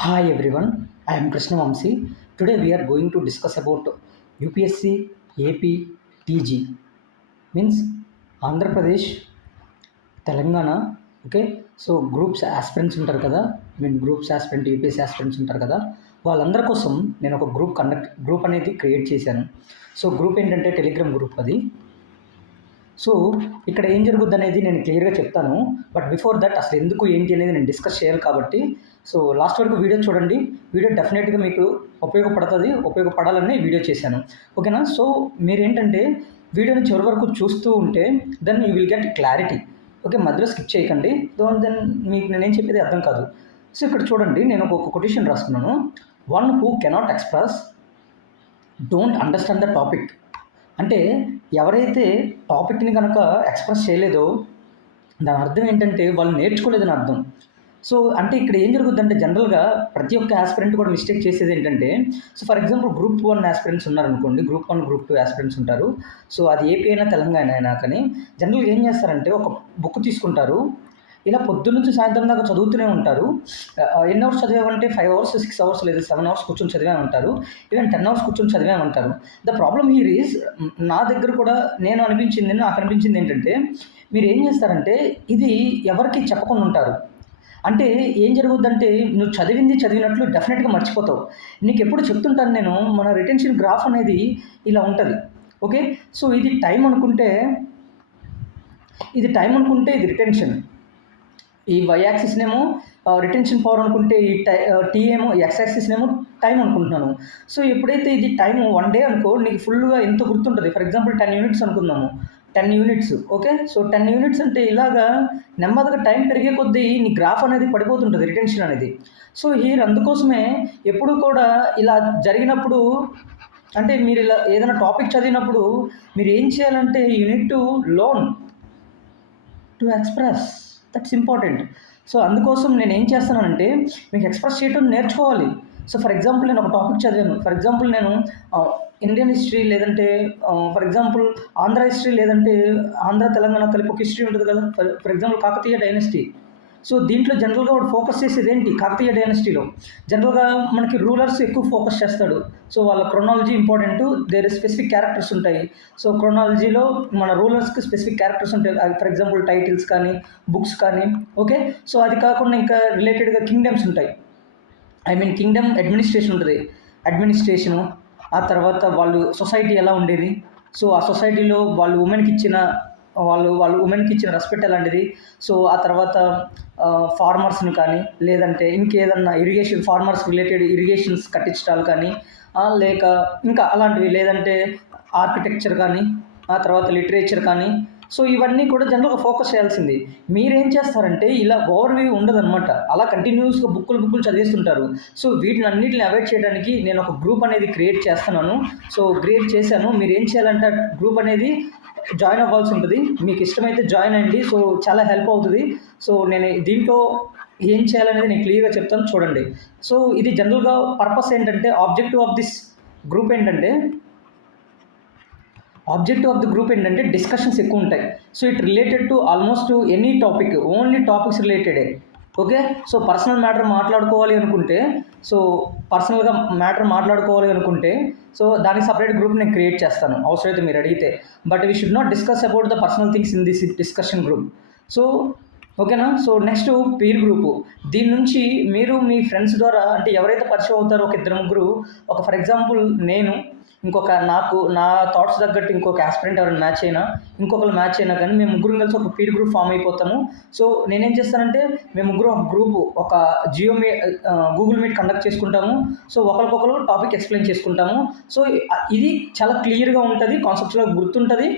Hi everyone, I am Krishna Vamsi. Today we are going to discuss about UPSC AP TG means Andhra Pradesh, Telangana. Okay so groups aspirants ఉంటారు కదా groups aspirant UPSC aspirants ఉంటారు కదా వాళ్ళందరి కోసం నేను ఒక group అనేది create చేశాను. సో గ్రూప్ ఏంటంటే టెలిగ్రామ్ గ్రూప్ అది. సో ఇక్కడ ఏం జరుగుద్ది అనేది నేను క్లియర్గా చెప్తాను. బట్ బిఫోర్ దట్ అసలు ఎందుకు ఏంటి అనేది నేను డిస్కస్ చేయాలి కాబట్టి సో లాస్ట్ వరకు వీడియో చూడండి. వీడియో డెఫినెట్గా మీకు ఉపయోగపడాలని వీడియో చేశాను. ఓకేనా? సో మీరేంటంటే వీడియోని చివరి వరకు చూస్తూ ఉంటే then you will get clarity. Okay, మధ్యలో స్కిప్ చేయకండి. దెన్ మీకు నేనేం చెప్పేది అర్థం కాదు. సో ఇక్కడ చూడండి, నేను ఒక కొటేషన్ రాసుకున్నాను. One who cannot express don't understand the topic. అంటే ఎవరైతే టాపిక్ని కనుక ఎక్స్ప్రెస్ చేయలేదో దాని అర్థం ఏంటంటే వాళ్ళు నేర్చుకోలేదని అర్థం. సో అంటే ఇక్కడ ఏం జరుగుతుందంటే జనరల్గా ప్రతి ఒక్క ఆస్పిరెంట్ కూడా మిస్టేక్ చేసేది ఏంటంటే, so for example group 1 aspirants ఉన్నారనుకోండి, గ్రూప్ 1 గ్రూప్ 2 ఆస్పిరెంట్స్ ఉంటారు. సో అది ఏపీ అయినా తెలంగాణ అయినా కానీ జనరల్గా ఏం చేస్తారంటే ఒక బుక్ తీసుకుంటారు, ఇలా పొద్దున్న నుంచి సాయంత్రం దాకా చదువుతూనే ఉంటారు. ఎన్ని అవర్స్ చదివామంటే 5 అవర్స్ 6 అవర్స్ లేదా 7 అవర్స్ కూర్చొని చదివామంటారు, ఈవెన్ 10 అవర్స్ కూర్చొని చదివామంటారు. ద ప్రాబ్లమ్ హియర్ ఈజ్, నా దగ్గర కూడా నాకు అనిపించింది ఏంటంటే మీరు ఏం చేస్తారంటే ఇది ఎవరికి చెప్పకుండా ఉంటారు. అంటే ఏం జరుగుద్దంటే నువ్వు చదివినట్లు డెఫినెట్గా మర్చిపోతావు. నీకు ఎప్పుడు చెప్తుంటాను నేను, మన రిటెన్షన్ గ్రాఫ్ అనేది ఇలా ఉంటుంది. ఓకే, సో ఇది టైం అనుకుంటే ఇది రిటెన్షన్. ఈ వై యాక్సిస్నేమో రిటెన్షన్ పవర్ అనుకుంటే ఈ టీ ఏమో ఎక్స్ యాక్సిస్నేమో టైం అనుకుంటున్నాను. సో ఎప్పుడైతే ఇది టైం 1 డే అనుకో, నీకు ఫుల్గా ఎంత గుర్తుంటుంది. ఫర్ ఎగ్జాంపుల్ 10 యూనిట్స్ అనుకుందాము, 10 యూనిట్స్. ఓకే, సో 10 యూనిట్స్ అంటే ఇలాగా నెమ్మదిగా టైం పెరిగే కొద్దీ నీ గ్రాఫ్ అనేది పడిపోతుంటుంది, రిటెన్షన్ అనేది. సో అందుకోసమే ఎప్పుడు కూడా ఇలా జరిగినప్పుడు, అంటే మీరు ఇలా ఏదైనా టాపిక్ చదివినప్పుడు మీరు ఏం చేయాలంటే unit to learn to express, that's important. So అందుకోసం నేను ఏం చేస్తున్నానంటే మీకు ఎక్స్ప్రెస్ చేయడం నేర్చుకోవాలి. సో ఫర్ ఎగ్జాంపుల్ నేను ఒక టాపిక్ చదివాను. ఫర్ ఎగ్జాంపుల్ నేను ఇండియన్ హిస్టరీ, లేదంటే ఫర్ ఎగ్జాంపుల్ ఆంధ్ర హిస్టరీ, లేదంటే ఆంధ్ర తెలంగాణ కలిపి ఒక హిస్టరీ ఉంటుంది కదా. For example Kakatiya dynasty. So దీంట్లో జనరల్గా వాడు ఫోకస్ చేసేది ఏంటి? కాకతీయ డైనస్టీలో జనరల్గా మనకి రూలర్స్ ఎక్కువ ఫోకస్ చేస్తాడు. సో వాళ్ళ chronology important, there specific characters ఉంటాయి. సో క్రొనాలజీలో మన రూలర్స్కి స్పెసిఫిక్ క్యారెక్టర్స్ ఉంటాయి. ఫర్ ఎగ్జాంపుల్ టైటిల్స్ కానీ బుక్స్ కానీ. ఓకే, సో అది కాకుండా ఇంకా రిలేటెడ్గా కింగ్డమ్స్ ఉంటాయి. కింగ్డమ్ అడ్మినిస్ట్రేషన్ ఉంటుంది, అడ్మినిస్ట్రేషను. ఆ తర్వాత వాళ్ళు సొసైటీ ఎలా ఉండేది, సో ఆ సొసైటీలో వాళ్ళు ఉమెన్కి ఇచ్చిన రెస్పెక్ట్ ఎలాంటిది. సో ఆ తర్వాత ఫార్మర్స్ని కానీ, లేదంటే ఇంకేదన్నా ఫార్మర్స్ రిలేటెడ్ ఇరిగేషన్స్ కట్టించడాలు కానీ, లేక ఇంకా అలాంటివి, లేదంటే ఆర్కిటెక్చర్ కానీ, ఆ తర్వాత లిటరేచర్ కానీ. సో ఇవన్నీ కూడా జనరల్గా ఫోకస్ చేయాల్సింది. మీరేం చేస్తారంటే ఇలా ఓవర్వ్యూ ఉండదన్నమాట, అలా కంటిన్యూస్గా బుక్కులు చదివేస్తుంటారు. సో వీటిని అన్నిటిని అవాయిడ్ చేయడానికి నేను ఒక గ్రూప్ అనేది క్రియేట్ చేస్తున్నాను. సో క్రియేట్ చేశాను. మీరు ఏం చేయాలంటే గ్రూప్ అనేది జాయిన్ అవ్వాల్సి ఉంటుంది. మీకు ఇష్టమైతే జాయిన్ అయ్యండి. సో చాలా హెల్ప్ అవుతుంది. సో నేను దీంట్లో ఏం చేయాలనేది నేను క్లియర్గా చెప్తాను, చూడండి. సో ఇది జనరల్గా పర్పస్ ఏంటంటే, ఆబ్జెక్టివ్ ఆఫ్ ది గ్రూప్ ఏంటంటే డిస్కషన్స్ ఎక్కువ ఉంటాయి. So it related to almost any topic, only topics రిలేటెడే. ఓకే, సో పర్సనల్ మ్యాటర్ మాట్లాడుకోవాలి అనుకుంటే సో దానికి సపరేట్ గ్రూప్ నేను క్రియేట్ చేస్తాను, అవసరమైతే మీరు అడిగితే. But we should not discuss about the personal things in this discussion group. So ఓకేనా? So next peer group. దీని నుంచి మీరు మీ ఫ్రెండ్స్ ద్వారా, అంటే ఎవరైతే పరిచయం అవుతారో ఒక 2-3, ఫర్ ఎగ్జాంపుల్ నేను, నా థాట్స్ తగ్గట్టు ఇంకొక ఆస్పిరెంట్ ఎవరైనా మ్యాచ్ అయినా కానీ మేము ముగ్గురు కలిసి ఒక పీర్ గ్రూప్ ఫామ్ అయిపోతాము. సో నేనేం చేస్తానంటే మేము ముగ్గురు ఒక గ్రూపు, ఒక గూగుల్ మీట్ కండక్ట్ చేసుకుంటాము. సో ఒకరికొకరు టాపిక్ ఎక్స్ప్లెయిన్ చేసుకుంటాము. సో ఇది చాలా క్లియర్గా ఉంటుంది, కాన్సెప్ట్స్లో గుర్తుంటుంది,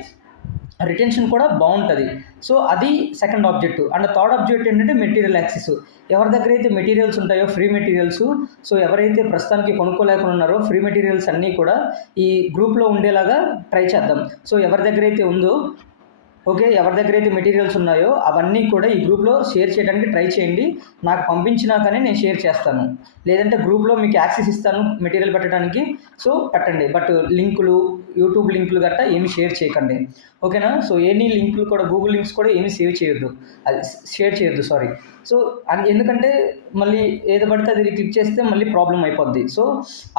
రిటెన్షన్ కూడా బాగుంటుంది. సో అది second objective. And third objective ఏంటంటే మెటీరియల్ యాక్సెస్. ఎవరి దగ్గర అయితే మెటీరియల్స్ ఉంటాయో, ఫ్రీ మెటీరియల్స్, సో ఎవరైతే ప్రస్తుతానికి కొనుక్కోలేకుండా ఉన్నారో ఫ్రీ మెటీరియల్స్ అన్నీ కూడా ఈ గ్రూప్లో ఉండేలాగా ట్రై చేద్దాం. సో ఎవరి దగ్గర అయితే ఉందో ఓకే, ఎవరి దగ్గర అయితే మెటీరియల్స్ ఉన్నాయో అవన్నీ కూడా ఈ గ్రూప్లో షేర్ చేయడానికి ట్రై చేయండి. నాకు పంపించినా కానీ నేను షేర్ చేస్తాను, లేదంటే గ్రూప్లో మీకు యాక్సెస్ ఇస్తాను మెటీరియల్ పెట్టడానికి. సో పెట్టండి, బట్ లింకులు, యూట్యూబ్ లింకులు గట్టా ఏమి షేర్ చేయకండి, ఓకేనా? సో ఎనీ లింకులు కూడా, గూగుల్ లింక్స్ కూడా ఏమి షేర్ చేయొద్దు, సారీ. సో ఎందుకంటే మళ్ళీ ఏది పడితే అది క్లిక్ చేస్తే మళ్ళీ ప్రాబ్లం అయిపోద్ది. సో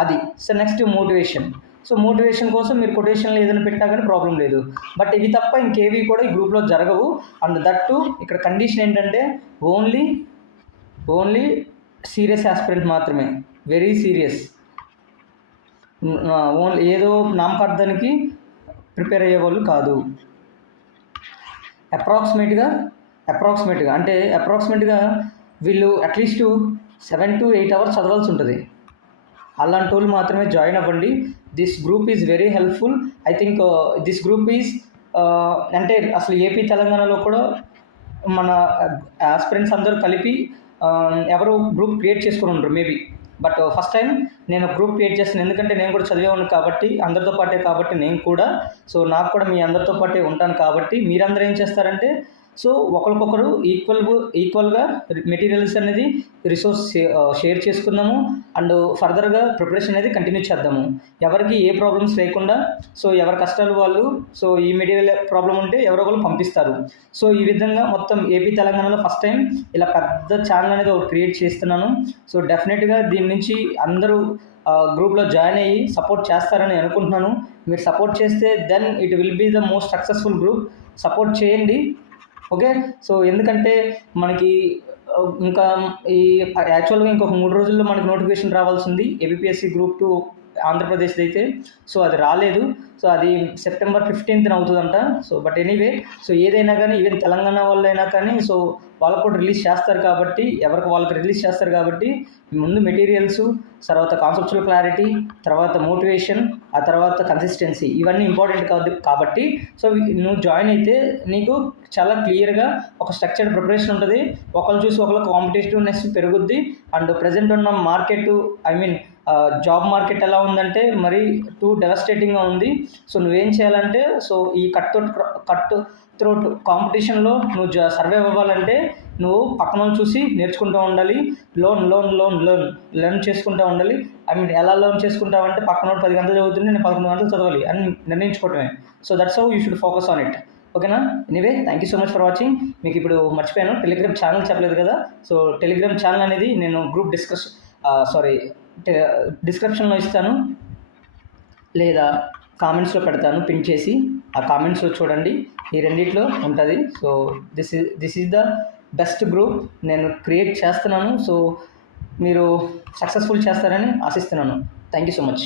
అది. So next motivation. So motivation కోసం మీరు కొటేషన్లు ఏదైనా పెట్టినా కానీ ప్రాబ్లం లేదు, బట్ ఇవి తప్ప ఇంకేవి కూడా ఈ గ్రూప్లో జరగవు. అండ్ దట్టు ఇక్కడ కండిషన్ ఏంటంటే ఓన్లీ సీరియస్ ఆస్పిరెంట్ మాత్రమే, వెరీ సీరియస్. ఓన్లీ ఏదో నామకార్థానికి ప్రిపేర్ అయ్యేవాళ్ళు కాదు. అప్రాక్సిమేట్గా అంటే అప్రాక్సిమేట్గా వీళ్ళు అట్లీస్ట్ 7 to 8 అవర్స్ చదవాల్సి ఉంటుంది. అలాంటి వాళ్ళు మాత్రమే జాయిన్ అవ్వండి. This group is very helpful. I think this group is అంటే అసలు ఏపీ తెలంగాణలో కూడా మన ఆస్పిరెంట్స్ అందరూ కలిపి ఎవరు గ్రూప్ క్రియేట్ చేసుకుని ఉండరు మేబీ, బట్ ఫస్ట్ టైం నేను గ్రూప్ క్రియేట్ చేస్తాను. ఎందుకంటే నేను కూడా చదివేవాడిని కాబట్టి, అందరితో పాటే కాబట్టి నేను కూడా, సో నాకు కూడా మీ అందరితో పాటే ఉంటాను కాబట్టి మీరందరూ ఏం చేస్తారంటే, సో ఒకరికొకరు ఈక్వల్గా మెటీరియల్స్ అనేది రిసోర్స్ షేర్ చేసుకుందాము. అండ్ ఫర్దర్గా ప్రిపరేషన్ అనేది కంటిన్యూ చేద్దాము, ఎవరికి ఏ ప్రాబ్లమ్స్ లేకుండా. సో ఎవరి కష్టాలు వాళ్ళు, సో ఈ మెటీరియల్ ప్రాబ్లం ఉంటే ఎవరో ఒకరు పంపిస్తారు. సో ఈ విధంగా మొత్తం ఏపీ తెలంగాణలో ఫస్ట్ టైం ఇలా పెద్ద ఛానల్ అనేది ఒకటి క్రియేట్ చేస్తున్నాను. సో డెఫినెట్గా దీని నుంచి అందరూ గ్రూప్లో జాయిన్ అయ్యి సపోర్ట్ చేస్తారని అనుకుంటున్నాను. మీరు సపోర్ట్ చేస్తే then it will be the most successful group. Support చేయండి, ఓకే? సో ఎందుకంటే మనకి ఇంకా ఈ యాక్చువల్గా ఇంకొక 3 రోజుల్లో మనకి నోటిఫికేషన్ రావాల్సింది ఏపీఎస్సి గ్రూప్ 2 ఆంధ్రప్రదేశ్ది అయితే. సో అది రాలేదు. సో అది September 15th అవుతుందంట. సో బట్ ఎనీవే, సో ఏదైనా కానీ ఈవెన్ తెలంగాణ వాళ్ళైనా కానీ సో వాళ్ళకు కూడా రిలీజ్ చేస్తారు కాబట్టి, ఎవరికి వాళ్ళకి రిలీజ్ చేస్తారు కాబట్టి ముందు మెటీరియల్స్, తర్వాత కాన్సెప్చువల్ క్లారిటీ, తర్వాత మోటివేషన్, ఆ తర్వాత కన్సిస్టెన్సీ, ఇవన్నీ ఇంపార్టెంట్ కాదు కాబట్టి సో నువ్వు జాయిన్ అయితే నీకు చాలా క్లియర్గా ఒక స్ట్రక్చర్డ్ ప్రిపరేషన్ ఉంటుంది. ఒకళ్ళు చూసి ఒకళ్ళు కాంపిటేటివ్నెస్ పెరుగుద్ది. అండ్ ప్రజెంట్ ఉన్న మార్కెట్, జాబ్ మార్కెట్ ఎలా ఉందంటే మరి టూ డెవస్టేటింగ్గా ఉంది. సో నువ్వేం చేయాలంటే, సో ఈ కట్ త్రోట్ కాంపిటీషన్లో నువ్వు సర్వైవ్ అవ్వాలంటే నువ్వు పక్కన చూసి నేర్చుకుంటూ ఉండాలి. లెర్న్ చేసుకుంటూ ఉండాలి. ఎలా లెర్న్ చేసుకుంటావంటే పక్కన 10 గంటలు చదువుతుంటే నేను 11 గంటలు చదవాలి అని నిర్ణయించుకోవటమే. So that's how you should focus on it, ఓకేనా? Anyway, thank you so much for watching. మీకు ఇప్పుడు మర్చిపోయాను, టెలిగ్రామ్ ఛానల్ చెప్పలేదు కదా. సో టెలిగ్రామ్ ఛానల్ అనేది నేను గ్రూప్ డిస్క్రిప్షన్లో ఇస్తాను, లేదా కామెంట్స్లో పెడతాను పిన్ చేసి. ఆ కామెంట్స్లో చూడండి, ఈ రెండిట్లో ఉంటుంది. So this is the best group నేను క్రియేట్ చేస్తున్నాను. సో మీరు సక్సెస్ఫుల్ చేస్తారని ఆశిస్తున్నాను. Thank you so much.